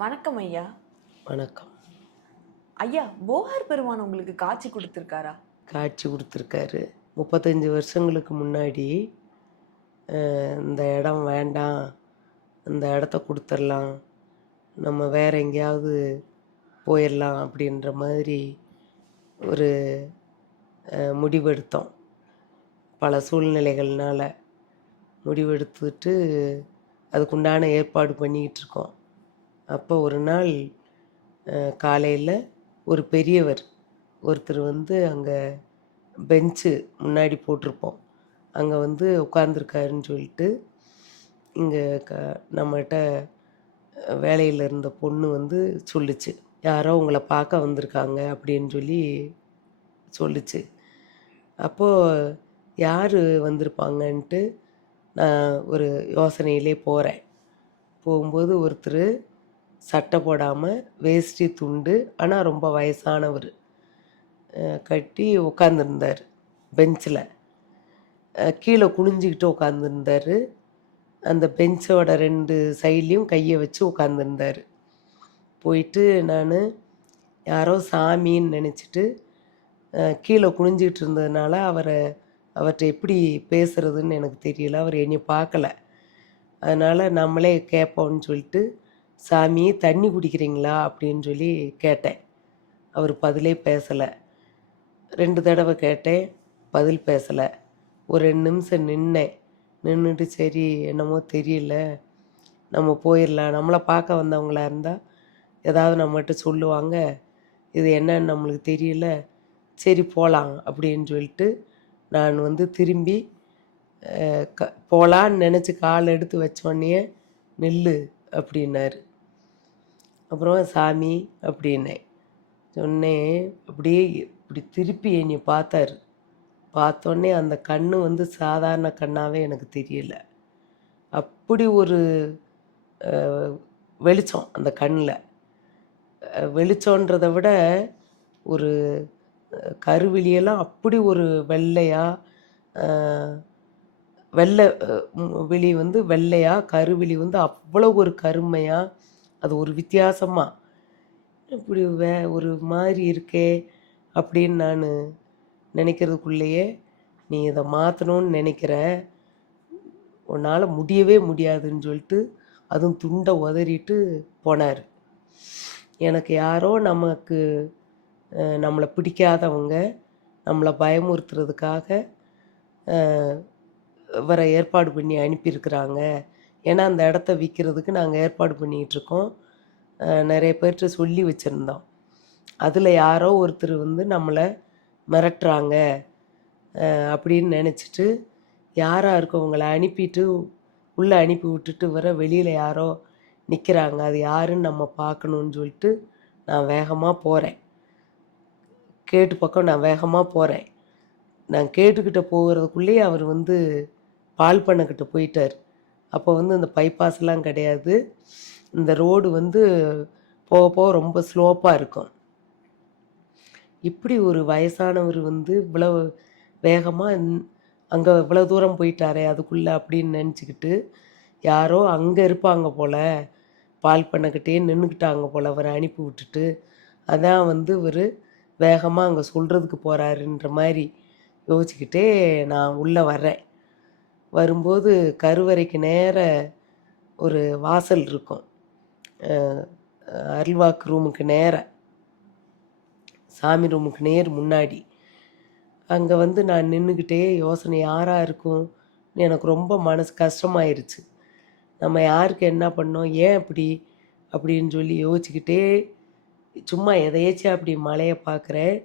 வணக்கம் ஐயா. வணக்கம். ஐயா, போகர் பெருமான் உங்களுக்கு காட்சி கொடுத்திருக்காரா? காட்சி கொடுத்துருக்காரு. 35 வருஷங்களுக்கு முன்னாடி இந்த இடம் வேண்டாம், இந்த இடத்த கொடுத்துர்லாம், நம்ம வேற எங்கேயாவது போயிடலாம் அப்படின்ற மாதிரி ஒரு முடிவெடுத்தோம். பல சூழ்நிலைகள்னால முடிவெடுத்துட்டு அதுக்குண்டான ஏற்பாடு பண்ணிக்கிட்டு இருக்கோம். அப்போ ஒரு நாள் காலையில் ஒரு பெரியவர் ஒருத்தர் அங்கே பெஞ்சு முன்னாடி போட்டிருப்போம், அங்கே உட்காந்துருக்காருன்னு சொல்லிட்டு இங்கே நம்மகிட்ட வேலையில் இருந்த பொண்ணு சொல்லுச்சு, யாரோ உங்களை பார்க்க வந்திருக்காங்க அப்படின்னு சொல்லுச்சு. அப்போது யார் வந்திருப்பாங்கன்ட்டு நான் ஒரு யோசனையிலே போகிறேன். போகும்போது ஒருத்தர் சட்டை போடாமல் வேஷ்டி துண்டு, ஆனால் ரொம்ப வயசானவர், கட்டி உட்காந்துருந்தார் பெஞ்சில். கீழே குனிஞ்சிக்கிட்டு உட்காந்துருந்தார். அந்த பெஞ்சோட 2 சைட்லேயும் கையை வச்சு உட்காந்துருந்தார். போயிட்டு நான் யாரோ சாமின்னு நினச்சிட்டு கீழே குனிஞ்சிக்கிட்டு இருந்ததுனால அவர்கிட்ட எப்படி பேசுகிறதுன்னு எனக்கு தெரியல. அவர் என்னை பார்க்கல. அதனால் நம்மளே கேட்போம்னு சொல்லிட்டு, சாமி தண்ணி குடிக்கிறீங்களா அப்படின்னு கேட்டேன். அவர் பதிலே பேசலை. 2 தடவை கேட்டேன், பதில் பேசலை. ஒரு 2 நிமிஷம் நின்றுட்டு சரி என்னமோ தெரியல, நம்ம போயிடலாம், நம்மளை பார்க்க வந்தவங்களா இருந்தால் ஏதாவது நம்மகிட்ட சொல்லுவாங்க, இது என்னன்னு நம்மளுக்கு தெரியல, சரி போகலாம் அப்படின்னு சொல்லிட்டு நான் திரும்பி போகலான்னு நினச்சி கால் எடுத்து வச்சோடனே நில்லு அப்படின்னாரு. அப்புறம் சாமி அப்படின்னேன். சொன்னேன். அப்படியே இப்படி திருப்பி என்னை பார்த்தாரு. பார்த்தோன்னே அந்த கண்ணு சாதாரண கண்ணாகவே எனக்கு தெரியல. அப்படி ஒரு வெளிச்சம் அந்த கண்ணில். வெளிச்சன்றதை விட ஒரு கருவிழியெல்லாம் அப்படி ஒரு வெள்ளையாக, வெள்ளை விழி வெள்ளையாக, கருவிழி அவ்வளோ ஒரு கருமையாக, அது ஒரு வித்தியாசமாக இப்படி ஒரு மாதிரி இருக்கே அப்படின்னு நான் நினைக்கிறதுக்குள்ளேயே, நீ இதை மாற்றணும்னு நினைக்கிற, உன்னால் முடியவே முடியாதுன்னு சொல்லிட்டு அதுவும் துண்டை உதறிட்டு போனார். எனக்கு யாரோ நம்மளை பிடிக்காதவங்க நம்மளை பயமுறுத்துறதுக்காக இவரை ஏற்பாடு பண்ணி அனுப்பியிருக்கிறாங்க. ஏன்னா அந்த இடத்த விற்கிறதுக்கு நாங்கள் ஏற்பாடு பண்ணிகிட்ருக்கோம். நிறைய பேர்கிட்ட சொல்லி வச்சுருந்தோம். அதில் யாரோ ஒருத்தர் நம்மளை மிரட்டுறாங்க அப்படின்னு நினச்சிட்டு, யாராக இருக்கவங்களை அனுப்பிட்டு உள்ளே அனுப்பி விட்டுட்டு வர வெளியில் யாரோ நிற்கிறாங்க, அது யாருன்னு நம்ம பார்க்கணுன்னு சொல்லிட்டு நான் வேகமாக போகிறேன். கேட்டு பக்கம் நான் வேகமாக போகிறேன். நான் கேட்டுக்கிட்ட போகிறதுக்குள்ளேயே அவர் பால் பண்ணக்கிட்ட போயிட்டார். அப்போ இந்த பைபாஸ்லாம் கிடையாது. இந்த ரோடு போக போக ரொம்ப ஸ்லோப்பாக இருக்கும். இப்படி ஒரு வயசானவர் இவ்வளவு வேகமாக அங்கே இவ்வளோ தூரம் போயிட்டாரே அதுக்குள்ளே அப்படின்னு நினச்சிக்கிட்டு, யாரோ அங்கே இருப்பாங்க போல், பால் பண்ணக்கிட்டே நின்றுக்கிட்டாங்க போல், அவரை அனுப்பி விட்டுட்டு, அதான் இவர் வேகமாக அங்கே சொல்கிறதுக்கு போகிறாருன்ற மாதிரி யோசிச்சுக்கிட்டே நான் உள்ளே வர்றேன். வரும்போது கருவறைக்கு நேர ஒரு வாசல் இருக்கும். அருள்வாக்கு ரூமுக்கு நேர, சாமி ரூமுக்கு நேர் முன்னாடி. அங்கே நான் நின்றுக்கிட்டே யோசனை, யாராக இருக்கும், எனக்கு ரொம்ப மனசு கஷ்டமாயிருச்சு. நம்ம யாருக்கு என்ன பண்ணோம், ஏன் இப்படி அப்படின்னு யோசிச்சுக்கிட்டே சும்மா எதையாச்சும் அப்படி மலையை பார்க்குறேன்.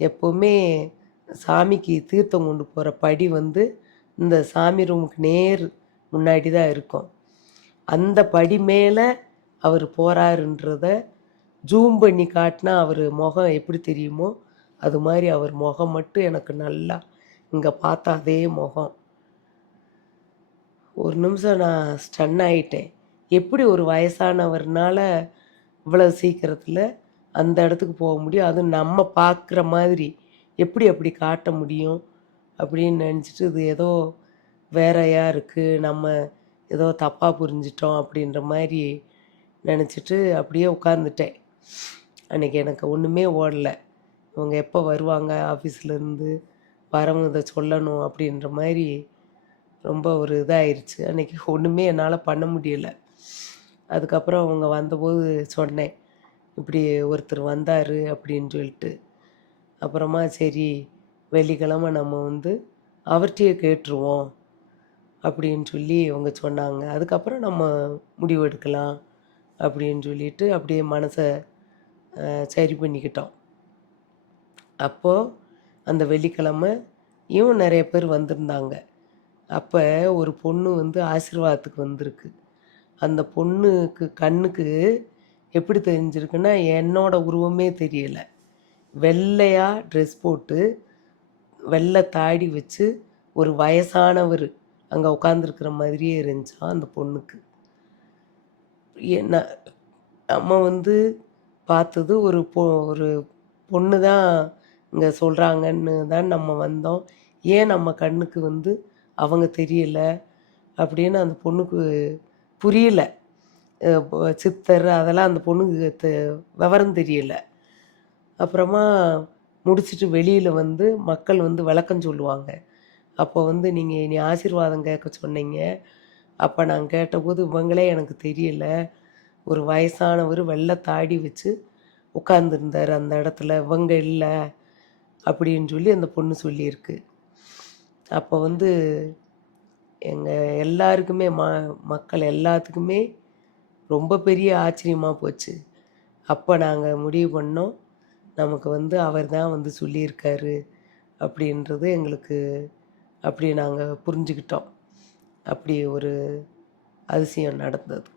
எப்போவுமே சாமிக்கு தீர்த்தம் கொண்டு போகிற படி இந்த சாமி ரூமுக்கு நேர் முன்னாடி தான் இருக்கும். அந்த படி மேலே அவர் போகிறாருன்றத ஜூம் பண்ணி காட்டினா அவர் முகம் எப்படி தெரியுமோ அது மாதிரி அவர் முகம் மட்டும் எனக்கு நல்லா இங்கே பார்த்தா அதே முகம். ஒரு நிமிஷம் நான் ஸ்டன் ஆகிட்டேன். எப்படி ஒரு வயசானவர்னால இவ்வளோ சீக்கிரத்தில் அந்த இடத்துக்கு போக முடியும், அதுவும் நம்ம பார்க்குற மாதிரி எப்படி அப்படி காட்ட முடியும் அப்படின்னு நினச்சிட்டு, இது ஏதோ வேறையாக இருக்குது, நம்ம ஏதோ தப்பாக புரிஞ்சிட்டோம் அப்படின்ற மாதிரி நினச்சிட்டு அப்படியே உட்காந்துட்டேன். அன்றைக்கி எனக்கு ஒன்றுமே ஓடல. இவங்க எப்போ வருவாங்க ஆஃபீஸ்லேருந்து, வரவங்க இதை சொல்லணும் அப்படின்ற மாதிரி ரொம்ப ஒரு இதாயிருச்சு. அன்றைக்கி ஒன்றுமே என்னால் பண்ண முடியலை. அதுக்கப்புறம் அவங்க வந்தபோது சொன்னேன், இப்படி ஒருத்தர் வந்தார் அப்படின்னு சொல்லிட்டு. அப்புறமா சரி வெள்ளிக்கிழமை நம்ம வந்து அவர்கிட்டயே கேட்டுருவோம் அப்படின்னு சொல்லி அவங்க சொன்னாங்க. அதுக்கப்புறம் நம்ம முடிவு எடுக்கலாம் அப்படின்னு சொல்லிட்டு அப்படியே மனசை சரி பண்ணிக்கிட்டோம். அப்போது அந்த வெள்ளிக்கிழமையும் நிறைய பேர் வந்திருந்தாங்க. அப்போ ஒரு பொண்ணு வந்து ஆசீர்வாதத்துக்கு வந்திருக்கு. அந்த பொண்ணுக்கு கண்ணுக்கு எப்படி தெரிஞ்சிருக்குன்னா, என்னோட உருவமே தெரியலை. வெள்ளையாக ட்ரெஸ் போட்டு வெள்ளை தாடி வச்சு ஒரு வயசானவர் அங்கே உட்காந்துருக்கிற மாதிரியே இருந்துச்சான் அந்த பொண்ணுக்கு. என்ன நம்ம வந்து பார்த்தது ஒரு பொண்ணு தான் இங்கே சொல்கிறாங்கன்னு தான் நம்ம வந்தோம். ஏன் நம்ம கண்ணுக்கு வந்து அவங்க தெரியல அப்படின்னு அந்த பொண்ணுக்கு புரியல. சித்தர் அதெல்லாம் அந்த பொண்ணுக்கு விவரம் தெரியல. அப்புறமா முடிச்சுட்டு வெளியில் வந்து மக்கள் வந்து விளக்கம் சொல்லுவாங்க. அப்போ வந்து நீங்கள் இனி ஆசீர்வாதம் கேட்க சொன்னீங்க. அப்போ நான் கேட்டபோது இவங்களே எனக்கு தெரியல, ஒரு வயசானவர் வெள்ளை தாடி வச்சு உட்கார்ந்துருந்தார் அந்த இடத்துல, இவங்க இல்லை அப்படின்னு சொல்லி அந்த பொண்ணு சொல்லியிருக்கு. அப்போ வந்து எங்கள் எல்லாருக்குமே மக்கள் எல்லாத்துக்குமே ரொம்ப பெரிய ஆச்சரியமாக போச்சு. அப்போ நாங்கள் முடிவு பண்ணோம், நமக்கு வந்து அவர் தான் வந்து சொல்லியிருக்காரு அப்படின்றது எங்களுக்கு அப்படி நாங்கள் புரிஞ்சுக்கிட்டோம். அப்படி ஒரு அதிசயம் நடந்தது.